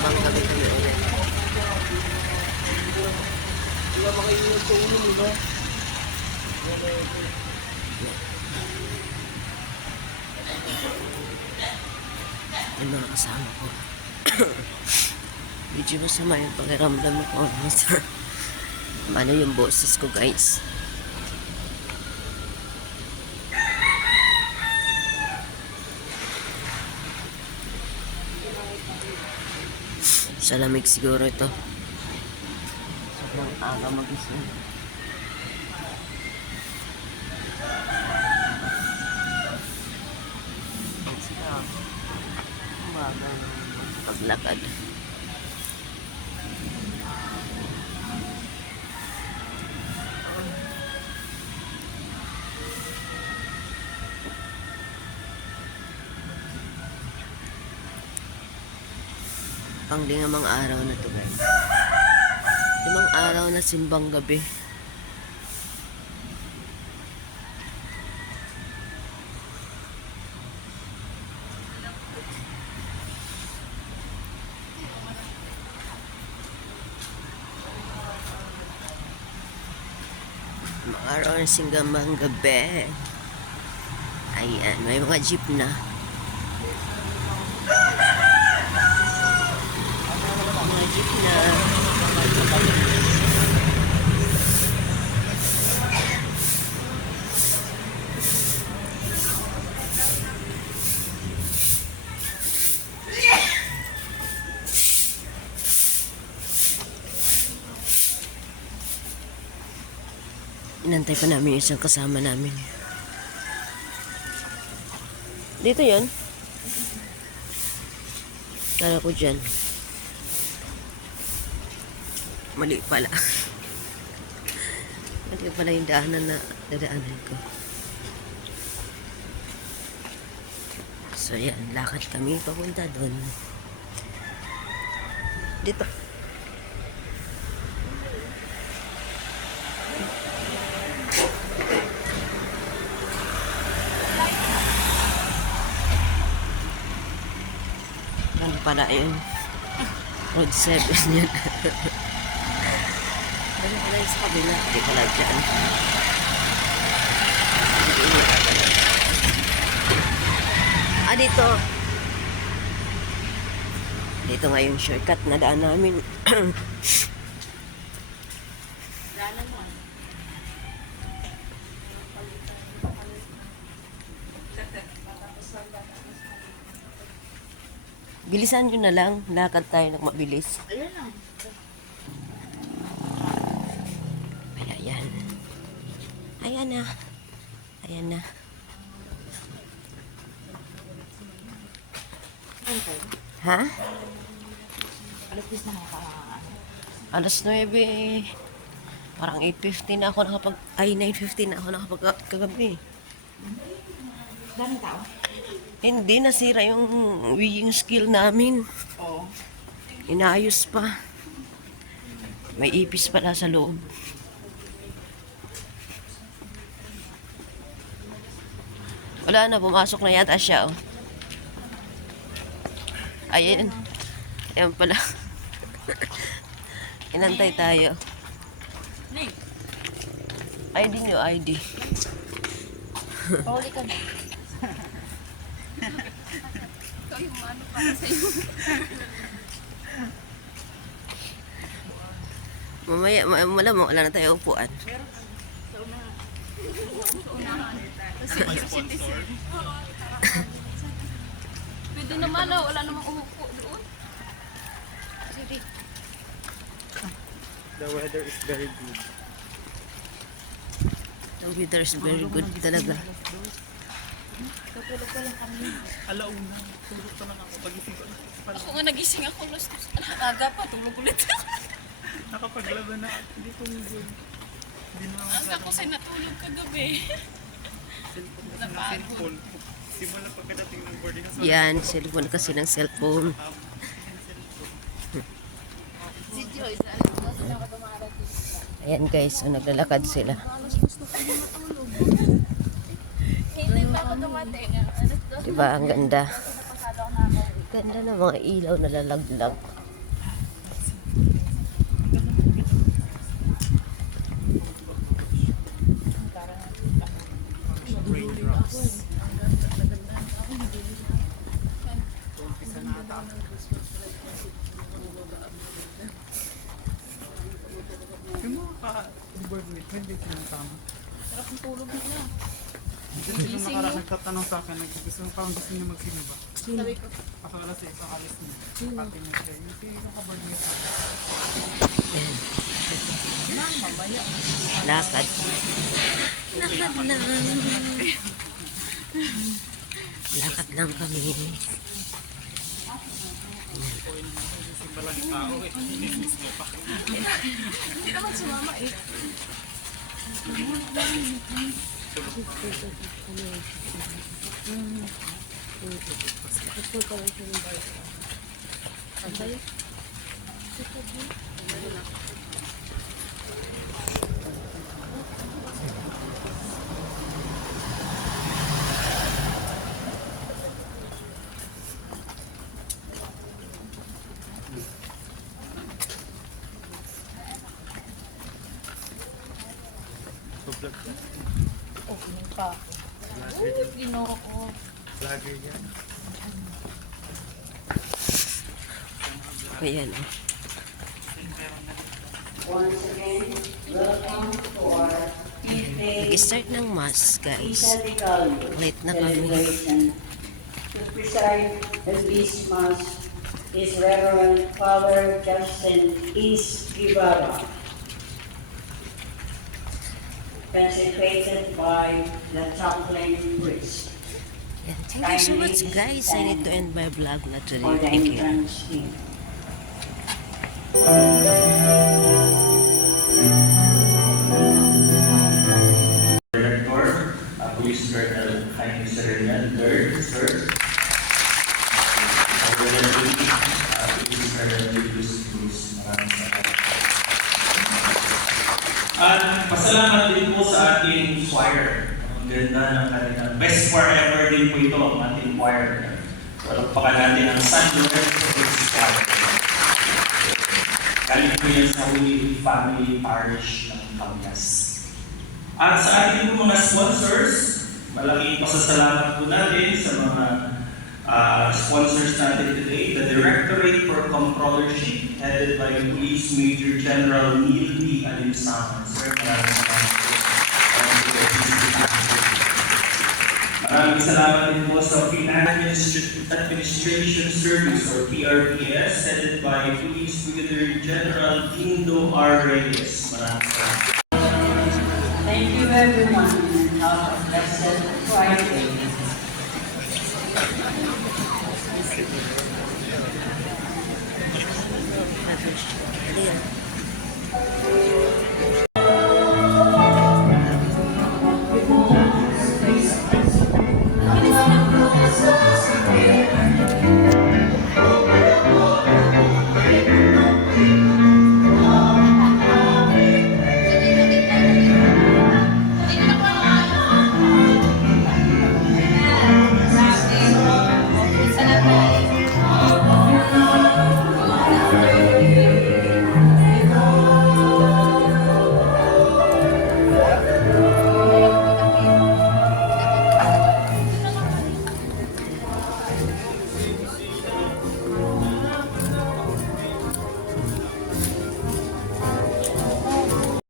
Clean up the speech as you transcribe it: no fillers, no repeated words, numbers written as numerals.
simbang gabi kami ulit. Yung mga kasama ko. Medyo masama yung pakiramdam ko. Ano yung boses ko, guys? Sa lamig siguro ito. Sobrang aga magising. Umaga ng paglakad. Pang limang araw na to, guys. 5 araw na simbang gabi. Mga araw na simbang gabi. Ayan, may mga jeep na. Mga jeep na. Inantay pa namin yung isang kasama namin. Dito yun. Kala ko dyan. Mali pala. Mali pala yung daanan na dadaanan ko. So yan, lakad kami papunta doon. Dito. Ano pala yun? Road 7 yan. Ano pala yung sa kabila? Hindi pala dyan. Dito. Dito nga yung shortcut na daan namin. Daanan mo. Bilisan nyo na lang. Lakad tayo ng mabilis. Ayun lang. Ayan. Ayan na. Ayan na. Ha? Alas 10 na mga Alas 9. Parang 8:50 na ako nakapag... Ay, 9:50 na ako nakapag kagabi. daming tao? Hindi, nasira yung weighing skill namin. Oo. Inaayos pa. May ipis pala sa loob. Wala na, pumasok na yata siya, oh. Ayan. Ayan pala. Inantay tayo. Ning, ID nyo, ID. pahuli ka na. Ikaw yung ano para sa'yo. Mamaya, malamang wala na tayo upuan. Pwede naman na, wala namang umupo doon. Sige. The weather is very good. The weather is very good talaga. Tutulog pa lang kami. Alauna. Tulog pa lang ako. Pagising ko. Ako nga nagising ako. Aga pa, tulog ulit. Nakapaglaban na. Hindi ko nilog. Hindi na ako Aga ko sa'yo natulog kagabi. cellphone. Simula pagkadating ng boarding house. Yan, cellphone kasi ng cellphone. Si Joyce, kasi nakadumarating. Ayan guys, so naglalakad sila. Hindi pa ako dumating. Diba, ang ganda. Ganda ng mga ilaw na lalaglag. Isa na ata. Yung mga ka-board mate, hindi sinasama. Sarap ng tulog nila. Kasi nung nakaraan nagtatanong sa akin, parang gusto niya magsimba. Sabi ko, Ako alas 6, ang alis niya. Pati niya siya. Yung sino ka-board mate ako. mamaya. Lakad. Lakad lang. Lakad lang kami. Simba lang yung tao eh. Hindi naman sumama eh. Vlog ka? Oh, inom pa ako. Ginoo ko. Vlogger yan. Ayan, oh. Once again, welcome to our Tuesday Nag-start ng mass, guys. Liturgical Late na kami. celebration. To preside at this Mass is Reverend Father Justin East Guevara, consecrated by the chaplain priest Yan. Thank you so much, guys. I need to end my vlog na today. for the Thank you. entrance fee. Director, Police Colonel Jaime Serenian, third, sir. Police Colonel Julius Cruz, maraming salamat. At pasalamat din po sa ating choir. Ang ganda ng kanilang best choir ever din po ito, ang ating choir. Palagpakan natin ang San Lorenzo Police Choir. Galing po yan sa Holy Family Parish ng Campias. At sa ating po mga sponsors, malaking pasasalamat po natin sa mga sponsors natin today. The Directorate for Controllership, headed by Police Major General Neil D. Alimsaman. Sir, maraming salamat po. Maraming salamat din po sa Finance Administration Service or PRPS, headed by Police Brigadier General Dindo R. Reyes. Maraming salamat. Thank you everyone and have a blessed Friday.